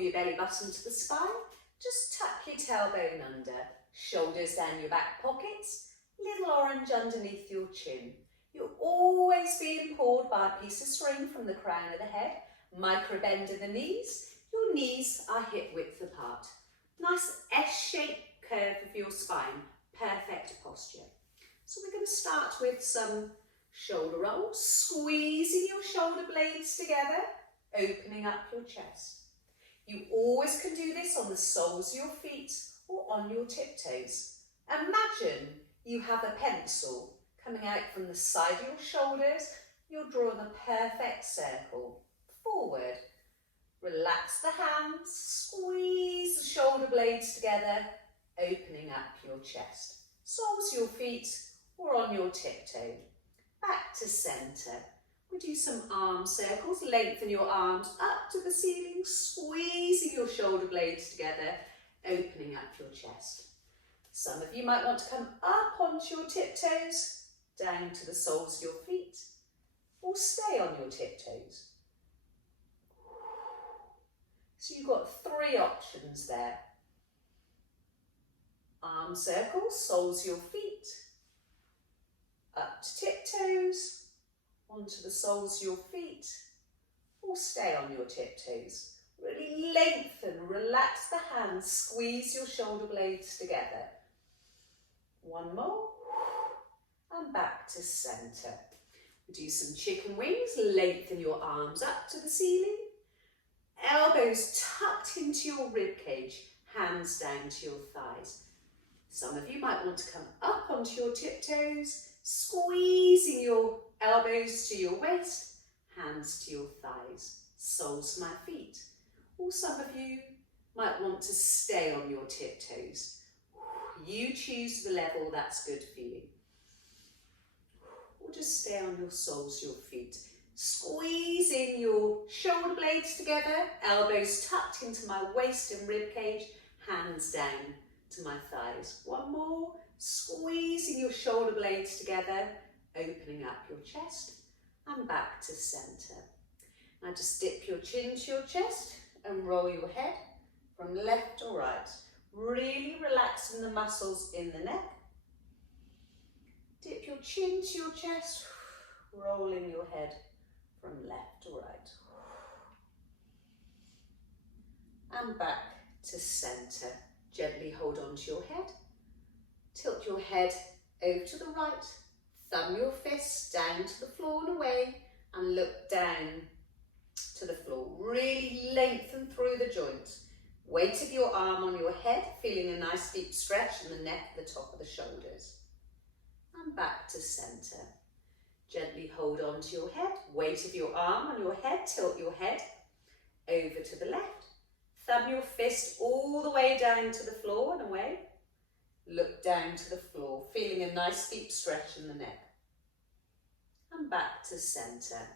pull your belly button to the spine. Just tuck your tailbone under, shoulders down your back pockets, little orange underneath your chin. You're always being pulled by a piece of string from the crown of the head. Micro bend of the knees. Your knees are hip width apart. Nice S-shaped curve of your spine. Perfect posture. So we're going to start with some shoulder rolls, squeezing your shoulder blades together, opening up your chest. You always can do this on the soles of your feet or on your tiptoes. Imagine you have a pencil coming out from the side of your shoulders. You're drawing a perfect circle. Forward. Relax the hands, squeeze the shoulder blades together, opening up your chest. Soles of your feet or on your tiptoe. Back to centre. We'll do some arm circles. Lengthen your arms up to the ceiling, squeezing your shoulder blades together, opening up your chest. Some of you might want to come up onto your tiptoes, down to the soles of your feet, or stay on your tiptoes. So you've got 3 options there. Arm circles, soles of your feet, up to tiptoes, onto the soles of your feet, or stay on your tiptoes. Really lengthen, relax the hands, squeeze your shoulder blades together. One more, and back to centre. We'll do some chicken wings, lengthen your arms up to the ceiling, elbows tucked into your rib cage, hands down to your thighs. Some of you might want to come up onto your tiptoes, squeezing your elbows to your waist, hands to your thighs, soles to my feet. Or some of you might want to stay on your tiptoes. You choose the level that's good for you. Or just stay on your soles, your feet. Squeezing your shoulder blades together, elbows tucked into my waist and rib cage, hands down to my thighs. One more, squeezing your shoulder blades together, opening up your chest and back to centre. Now just dip your chin to your chest and roll your head from left to right. Really relaxing the muscles in the neck. Dip your chin to your chest, rolling your head from left to right. And back to centre. Gently hold on to your head. Tilt your head over to the right. Thumb your fists down to the floor and away, and look down to the floor. Really lengthen through the joints. Weight of your arm on your head, feeling a nice deep stretch in the neck, the top of the shoulders. And back to centre. Gently hold on to your head. Weight of your arm on your head, tilt your head over to the left. Thumb your fist all the way down to the floor and away. Look down to the floor, feeling a nice deep stretch in the neck. And back to centre.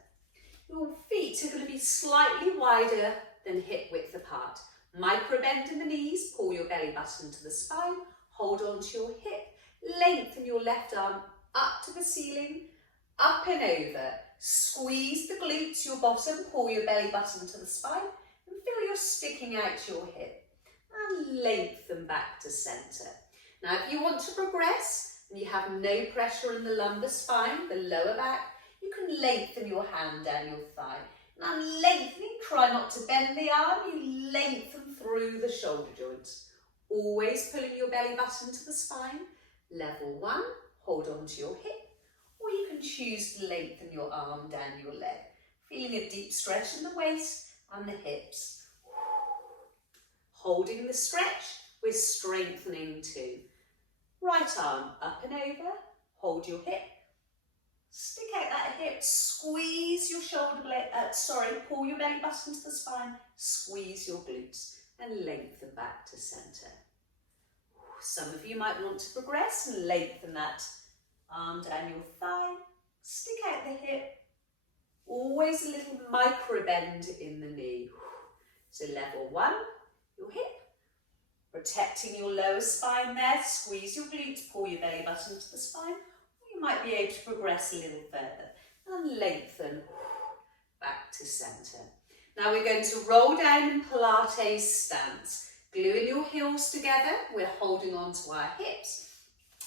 Your feet are going to be slightly wider than hip width apart. Micro bend in the knees, pull your belly button to the spine, hold on to your hip, lengthen your left arm up to the ceiling, up and over. Squeeze the glutes, your bottom, pull your belly button to the spine, and feel you're sticking out your hip. And lengthen back to centre. Now if you want to progress and you have no pressure in the lumbar spine, the lower back, you can lengthen your hand down your thigh. Now lengthening, try not to bend the arm, you lengthen through the shoulder joints. Always pulling your belly button to the spine. Level 1, hold on to your hip, or you can choose to lengthen your arm down your leg. Feeling a deep stretch in the waist and the hips. Holding the stretch, we're strengthening too. Right arm up and over, hold your hip, stick out that hip, squeeze your shoulder blade, pull your belly button to the spine, squeeze your glutes and lengthen back to centre. Some of you might want to progress and lengthen that arm down your thigh, stick out the hip, always a little micro bend in the knee. So level 1, your hip, protecting your lower spine there, squeeze your glutes, pull your belly button to the spine, or you might be able to progress a little further and lengthen back to centre. Now we're going to roll down in Pilates stance. Gluing your heels together, we're holding on to our hips.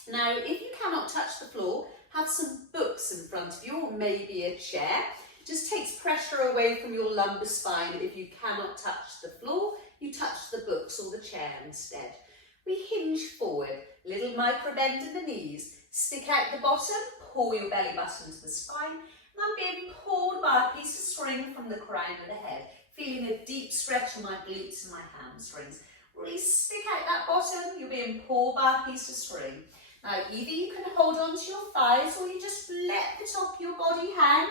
Now, if you cannot touch the floor, have some books in front of you or maybe a chair. Just takes pressure away from your lumbar spine. If you cannot touch the floor, you touch the books or the chair instead. We hinge forward, little micro bend in the knees, stick out the bottom, pull your belly button to the spine, and I'm being pulled by a piece of string from the crown of the head, feeling a deep stretch in my glutes and my hamstrings. Really stick out that bottom, you're being pulled by a piece of string. Now either you can hold on to your thighs or you just let the top of your body hang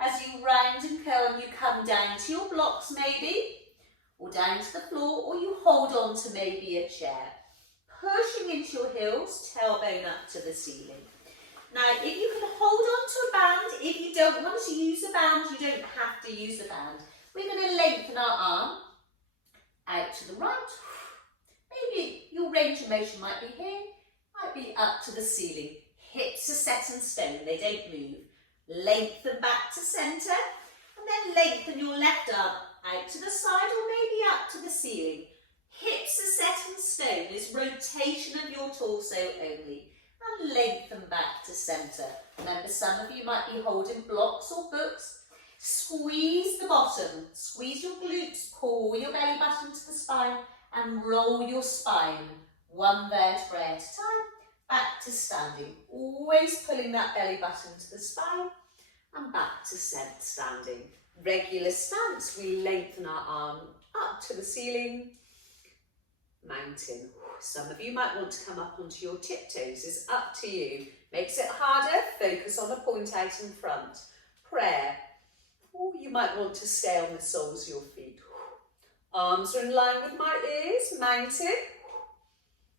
as you round and curl and you come down to your blocks maybe, or down to the floor, or you hold on to maybe a chair. Pushing into your heels, tailbone up to the ceiling. Now, if you can hold on to a band, if you don't want to use a band, you don't have to use a band. We're going to lengthen our arm out to the right. Maybe your range of motion might be here, might be up to the ceiling. Hips are set in stone, they don't move. Lengthen back to centre, and then lengthen your left arm out to the side or maybe up to the ceiling. Hips are set in stone, this rotation of your torso only. And lengthen back to centre. Remember, some of you might be holding blocks or books. Squeeze the bottom, squeeze your glutes, pull your belly button to the spine and roll your spine one vertebrae at a time back to standing. Always pulling that belly button to the spine and back to standing. Regular stance, we lengthen our arm up to the ceiling. Mountain. Some of you might want to come up onto your tiptoes. It's up to you. Makes it harder, focus on a point out in front. Prayer. Or you might want to stay on the soles of your feet. Arms are in line with my ears, mountain.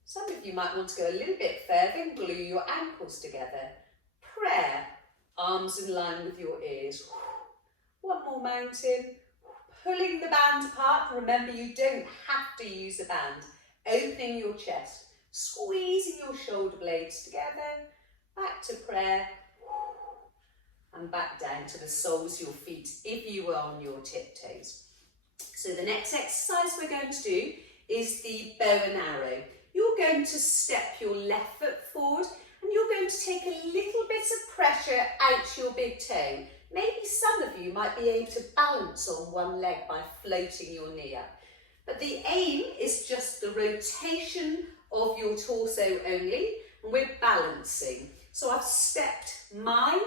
Some of you might want to go a little bit further and glue your ankles together. Prayer. Arms in line with your ears. One more mountain. Pulling the band apart. Remember, you don't have to use a band. Opening your chest. Squeezing your shoulder blades together. Back to prayer. And back down to the soles of your feet if you were on your tiptoes. So the next exercise we're going to do is the bow and arrow. You're going to step your left foot forward and you're going to take a little bit of pressure out your big toe. Maybe some of you might be able to balance on one leg by floating your knee up. But the aim is just the rotation of your torso only, and we're balancing. So I've stepped my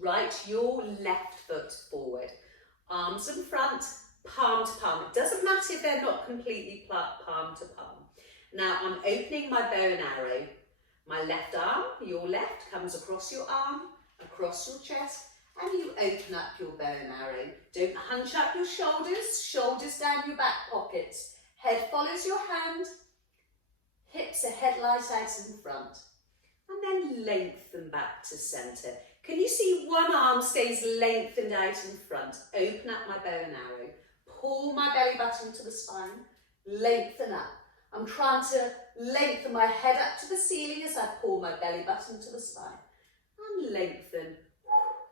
right, your left foot forward. Arms in front, palm to palm. It doesn't matter if they're not completely palm to palm. Now I'm opening my bow and arrow. My left arm, your left, comes across your arm, across your chest, and you open up your bow and arrow. Don't hunch up your shoulders, shoulders down your back pockets. Head follows your hand, hips are headlight out in front. And then lengthen back to centre. Can you see one arm stays lengthened out in front? Open up my bow and arrow. Pull my belly button to the spine. Lengthen up. I'm trying to lengthen my head up to the ceiling as I pull my belly button to the spine. And lengthen,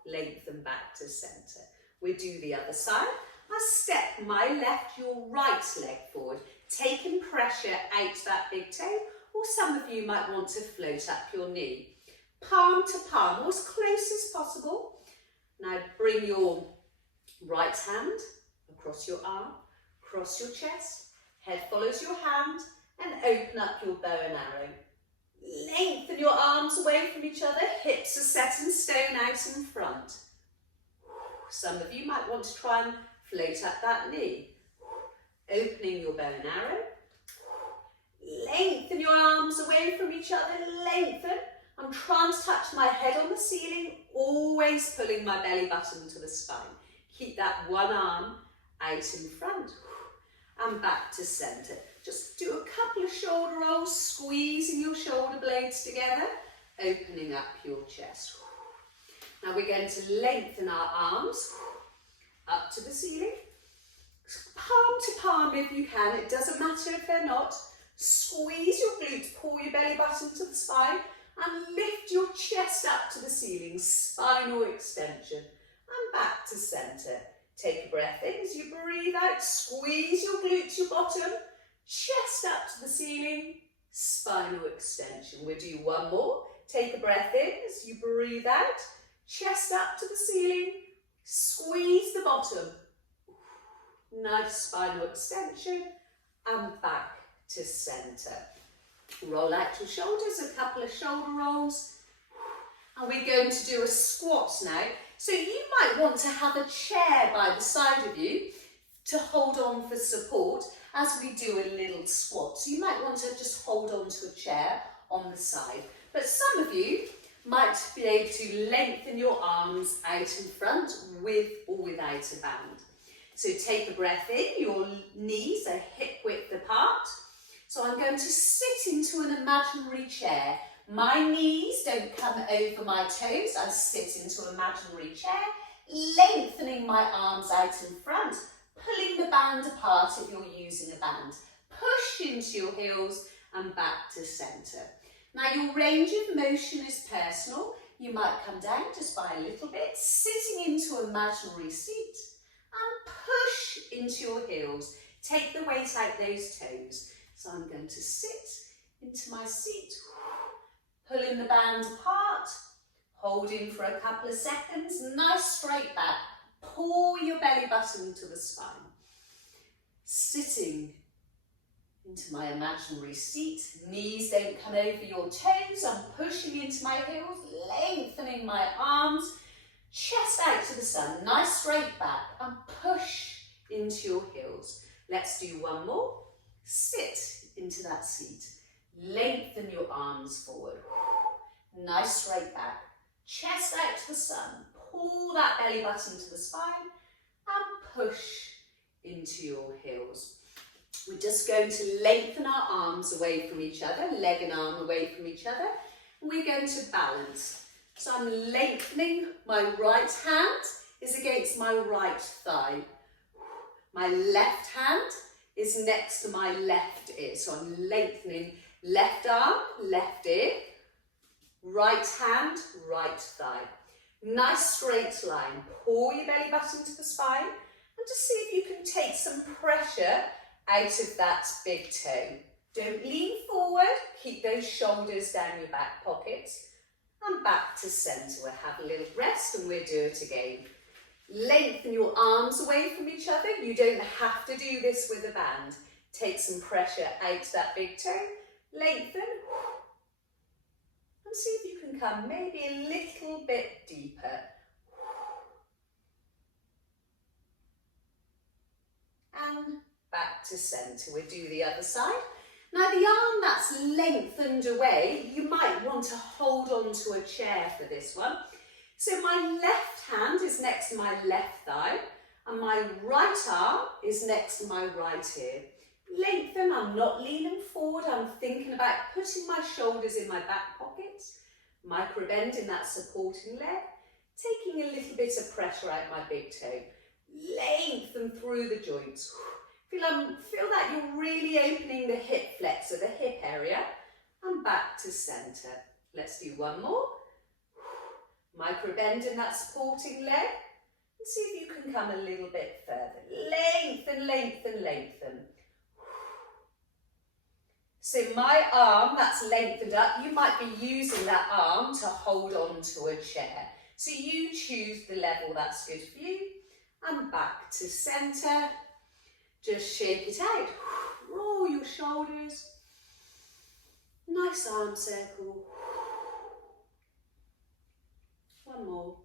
lengthen back to centre. We do the other side. I step my left, your right leg forward, taking pressure out that big toe, or some of you might want to float up your knee. Palm to palm, or as close as possible. Now bring your right hand across your arm, across your chest, head follows your hand, and open up your bow and arrow. Lengthen your arms away from each other, hips are set in stone out in front. Some of you might want to try and float up that knee. Opening your bow and arrow. Lengthen your arms away from each other, lengthen. I'm trying to touch my head on the ceiling, always pulling my belly button to the spine. Keep that one arm out in front and back to centre. Just do a couple of shoulder rolls, squeezing your shoulder blades together, opening up your chest. Now we're going to lengthen our arms up to the ceiling. Palm to palm if you can, it doesn't matter if they're not. Squeeze your glutes, pull your belly button to the spine and lift your chest up to the ceiling, spinal extension and back to centre. Take a breath in. As you breathe out, squeeze your glutes, your bottom, chest up to the ceiling, spinal extension. We'll do one more. Take a breath in. As you breathe out, chest up to the ceiling, squeeze the bottom. Nice spinal extension, and back to centre. Roll out your shoulders, a couple of shoulder rolls. And we're going to do a squat now. So you might want to have a chair by the side of you to hold on for support as we do a little squat. So you might want to just hold on to a chair on the side. But some of you might be able to lengthen your arms out in front with or without a band. So take a breath in, your knees are hip width apart. So I'm going to sit into an imaginary chair. My knees don't come over my toes. I sit into an imaginary chair, lengthening my arms out in front, pulling the band apart if you're using a band. Push into your heels and back to centre. Now your range of motion is personal. You might come down just by a little bit, sitting into an imaginary seat and push into your heels. Take the weight out those toes. So I'm going to sit into my seat, pulling the band apart, holding for a couple of seconds, nice straight back, pull your belly button to the spine. Sitting into my imaginary seat, knees don't come over your toes, I'm pushing into my heels, lengthening my arms, chest out to the sun, nice straight back, and push into your heels. Let's do one more. Sit into that seat, lengthen your arms forward, nice straight back, chest out to the sun, pull that belly button to the spine and push into your heels. We're just going to lengthen our arms away from each other, leg and arm away from each other, and we're going to balance. So I'm lengthening, my right hand is against my right thigh, my left hand is next to my left ear. So I'm lengthening left arm, left ear, right hand, right thigh. Nice straight line. Pull your belly button to the spine and just see if you can take some pressure out of that big toe. Don't lean forward, keep those shoulders down your back pockets and back to centre. We'll have a little rest and we'll do it again. Lengthen your arms away from each other. You don't have to do this with a band. Take some pressure out that big toe. Lengthen. And see if you can come maybe a little bit deeper. And back to centre. We'll do the other side. Now the arm that's lengthened away, you might want to hold on to a chair for this one. So my left hand is next to my left thigh and my right arm is next to my right ear. Lengthen, I'm not leaning forward, I'm thinking about putting my shoulders in my back pockets, micro bend in that supporting leg, taking a little bit of pressure out my big toe. Lengthen through the joints. Feel that you're really opening the hip flexor, the hip area, and back to centre. Let's do one more. Micro bend in that supporting leg and see if you can come a little bit further. Lengthen, lengthen, lengthen. So my arm that's lengthened up, you might be using that arm to hold on to a chair. So you choose the level that's good for you and back to centre. Just shake it out. Roll your shoulders. Nice arm circle. One more.